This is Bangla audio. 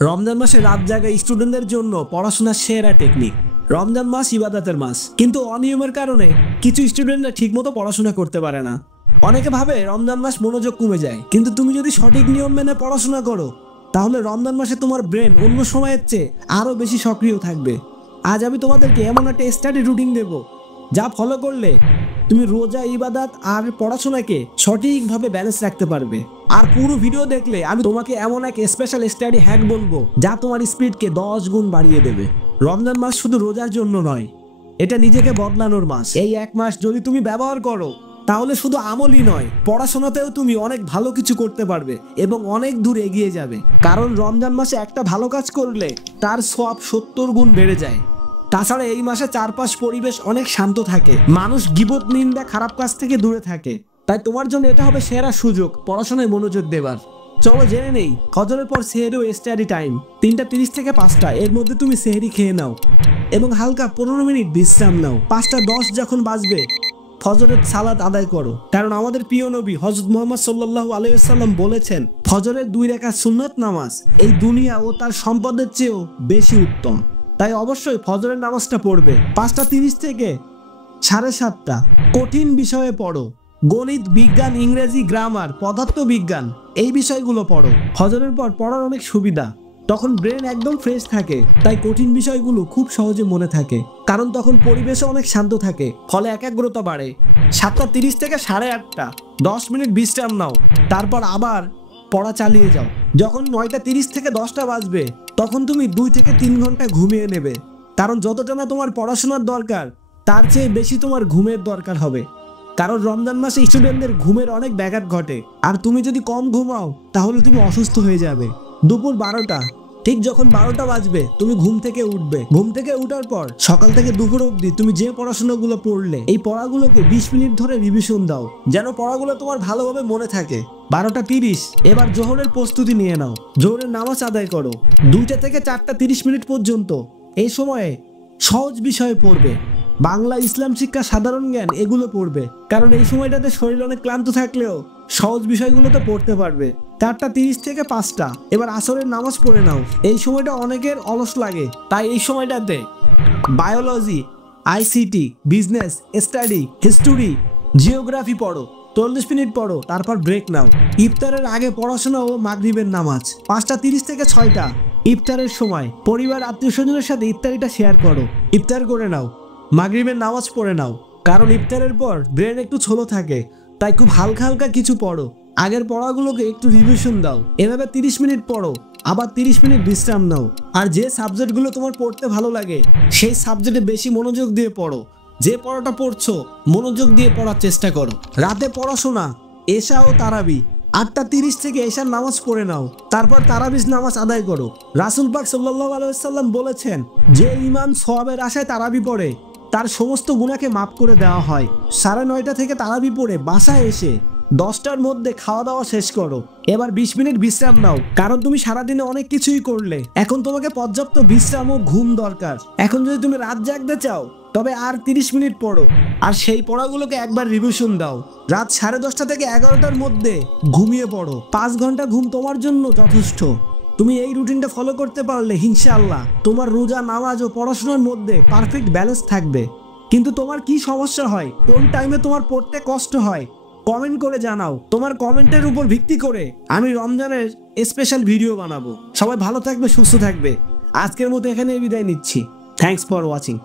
রমজান মাসে রাত জাগা স্টুডেন্টদের জন্য পড়াশোনার সেরা টেকনিক। রমজান মাস ইবাদতের মাস, কিন্তু অনিয়মের কারণে কিছু স্টুডেন্টরা ঠিকমতো পড়াশোনা করতে পারে না। অনেকে ভাবে রমজান মাস মনোযোগ কমে যায়, কিন্তু তুমি যদি সঠিক নিয়ম মেনে পড়াশোনা করো তাহলে রমজান মাসে তোমার ব্রেন অন্য সময়ের চেয়ে আরো বেশি সক্রিয় থাকবে। আজ আমি তোমাদেরকে এমন একটা স্টাডি রুটিন দেব যা ফলো করলে তুমি রোজা, ইবাদত আর পড়াশোনাকে সঠিকভাবে ব্যালেন্স রাখতে পারবে। আর পুরো ভিডিও দেখলে আমি তোমাকে এমন এক স্পেশাল স্টাডি হ্যাক বলবো যা তোমার স্পিডকে 10 গুণ বাড়িয়ে দেবে। রমজান মাস শুধু রোজার জন্য নয়, এটা নিজেকে বদলানোর মাস। এই এক মাস যদি তুমি ব্যবহার করো তাহলে শুধু আমলই নয়, পড়াশোনাতেও তুমি অনেক ভালো কিছু করতে পারবে এবং অনেক দূর এগিয়ে যাবে। কারণ রমজান মাসে একটা ভালো কাজ করলে তার সওয়াব 70 গুণ বেড়ে যায়। তাছাড়া এই মাসে চারপাশ পরিবেশ অনেক শান্ত থাকে, মানুষ গীবত, নিন্দা, খারাপ কাজ থেকে দূরে থাকে। তাই তোমার জন্য এটা হবে সেরা সুযোগ পড়াশোনায় মনোযোগ দেবার। চলো জেনে নেই, ফজরের পর সেহরি ও স্টাডি টাইম 3:30 থেকে 5টা, এর মধ্যে তুমি সেহরি খেয়ে নাও এবং হালকা 15 মিনিট বিশ্রাম নাও। 5:10 যখন বাজবে ফজরের সালাত আদায় করো, কারণ আমাদের প্রিয় নবী হযরত মুহাম্মদ সাল্লাল্লাহু আলাইহি ওয়াসাল্লাম বলেছেন, ফজরের 2 রাকাত সুন্নত নামাজ এই দুনিয়া ও তার সম্পদের চেয়েও বেশি উত্তম। তাই অবশ্যই ফজরের নামাজটা পড়বে। 5:30 থেকে 7:30 কঠিন বিষয়ে পড়ো, গণিত, বিজ্ঞান, ইংরেজি, গ্রামার, পদার্থবিজ্ঞান, এই বিষয়গুলো পড়ো। ফজরের পর পড়ার অনেক সুবিধা, তখন ব্রেন একদম ফ্রেশ থাকে, তাই কঠিন বিষয়গুলো খুব সহজে মনে থাকে, কারণ তখন পরিবেশও অনেক শান্ত থাকে, ফলে একাগ্রতা বাড়ে। 7:30 থেকে 8:30 10 মিনিট বিশ্রাম নাও, তারপর আবার পড়া চালিয়ে যাও। যখন 9:30 থেকে 10টা বাজবে তখন তুমি 2 থেকে 3 ঘন্টা ঘুমিয়ে নেবে, কারণ যতটা না তোমার পড়াশোনার দরকার তার চেয়ে বেশি তোমার ঘুমের দরকার হবে। কারণ রমজান মাসে স্টুডেন্টদের ঘুমের অনেক ব্যাঘাত ঘটে, আর তুমি যদি কম ঘুমাও তাহলে তুমি অসুস্থ হয়ে যাবে। দুপুর 12টা, ঠিক যখন 12টা বাজবে তুমি ঘুম থেকে উঠবে। ঘুম থেকে উঠার পর সকাল থেকে দুপুর অবধি তুমি যে পড়াশোনাগুলো পড়লে এই পড়াগুলোকে 20 মিনিট ধরে রিভিশন দাও, যেন পড়াগুলো তোমার ভালোভাবে মনে থাকে। 12:30 এবার জোহরের প্রস্তুতি নিয়ে নাও, জোহরের নামাজ আদায় করো। 2টা থেকে 4:30 মিনিট পর্যন্ত এই সময়ে সহজ বিষয়ে পড়বে, বাংলা, ইসলাম শিক্ষা, সাধারণ জ্ঞান এগুলো পড়বে, কারণ এই সময়টাতে শরীর অনেক ক্লান্ত থাকলেও সহজ বিষয়গুলো তো পড়তে পারবে। 4:30 থেকে 5টা এবার আসরের নামাজ পড়ে নাও। এই সময়টা অনেকের অলস লাগে, তাই এই সময়টাতে biology, ICT, business study, history, geography পড়ো। 40 মিনিট পড়ো, তারপর ব্রেক নাও। ইফতারের আগে পড়াশোনা ও মাগরিবের নামাজ। 5:30 থেকে 6টা ইফতারের সময় পরিবার, আত্মীয় স্বজনের সাথে ইফতারিটা শেয়ার করো, ইফতার করে নাও। মাগরিবের নামাজ পড়ে নাও, কারণ ইফতারের পর ব্রেন একটু স্লো থাকে, তাই খুব হালকা হালকা কিছু পড়ো। আগের পড়াগুলোকে একটু রিভিশন দাও। এভাবে 30 মিনিট পড়ো, আবার 30 মিনিট বিশ্রাম নাও। আর যে সাবজেক্টগুলো তোমার পড়তে ভালো লাগে সেই সাবজেক্টে বেশি মনোযোগ দিয়ে পড়ো। যে পড়াটা পড়ছো মনোযোগ দিয়ে পড়ার চেষ্টা করো। রাতে পড়াশোনা, এশা ও তারাবি। 8:30 থেকে এশার নামাজ পড়ে নাও, তারপর তারাবির নামাজ আদায় করো। রাসূল পাক সাল্লাল্লাহু আলাইহি ওয়াসাল্লাম বলেছেন, যে ইমাম সওয়াবের আশায় তারাবি পড়ে তার সমস্ত গুনাহকে মাফ করে দেওয়া হয়। 9:30 থেকে তারাবি পড়ে বাসায় এসে 10টার মধ্যে খাওয়া দাওয়া শেষ করো। এবার 20 মিনিট বিশ্রাম নাও, কারণ তুমি সারাদিনে অনেক কিছুই করলে, এখন তোমাকে পর্যাপ্ত বিশ্রাম ও ঘুম দরকার। এখন যদি তুমি রাত জাগতে চাও তবে আর 30 মিনিট পড়ো, আর সেই পড়াগুলোকে একবার রিভিশন দাও। রাত 10:30 থেকে 11টার মধ্যে ঘুমিয়ে পড়ো। 5 ঘন্টা ঘুম তোমার জন্য যথেষ্ট। তুমি এই রুটিনটা ফলো করতে পারলে ইনশাআল্লাহ তোমার রোজা, নামাজ ও পড়াশোনার মধ্যে পারফেক্ট ব্যালেন্স থাকবে। কিন্তু তোমার কি সমস্যা হয়, কোন টাইমে তোমার পড়তে কষ্ট হয়, কমেন্ট করে জানাও। তোমার কমেন্টের উপর ভিত্তি করে আমি রমজানের স্পেশাল ভিডিও বানাবো। সবাই ভালো থাকবে, সুস্থ থাকবে। আজকের মতো এখানে বিদায় নিচ্ছি। Thanks for watching.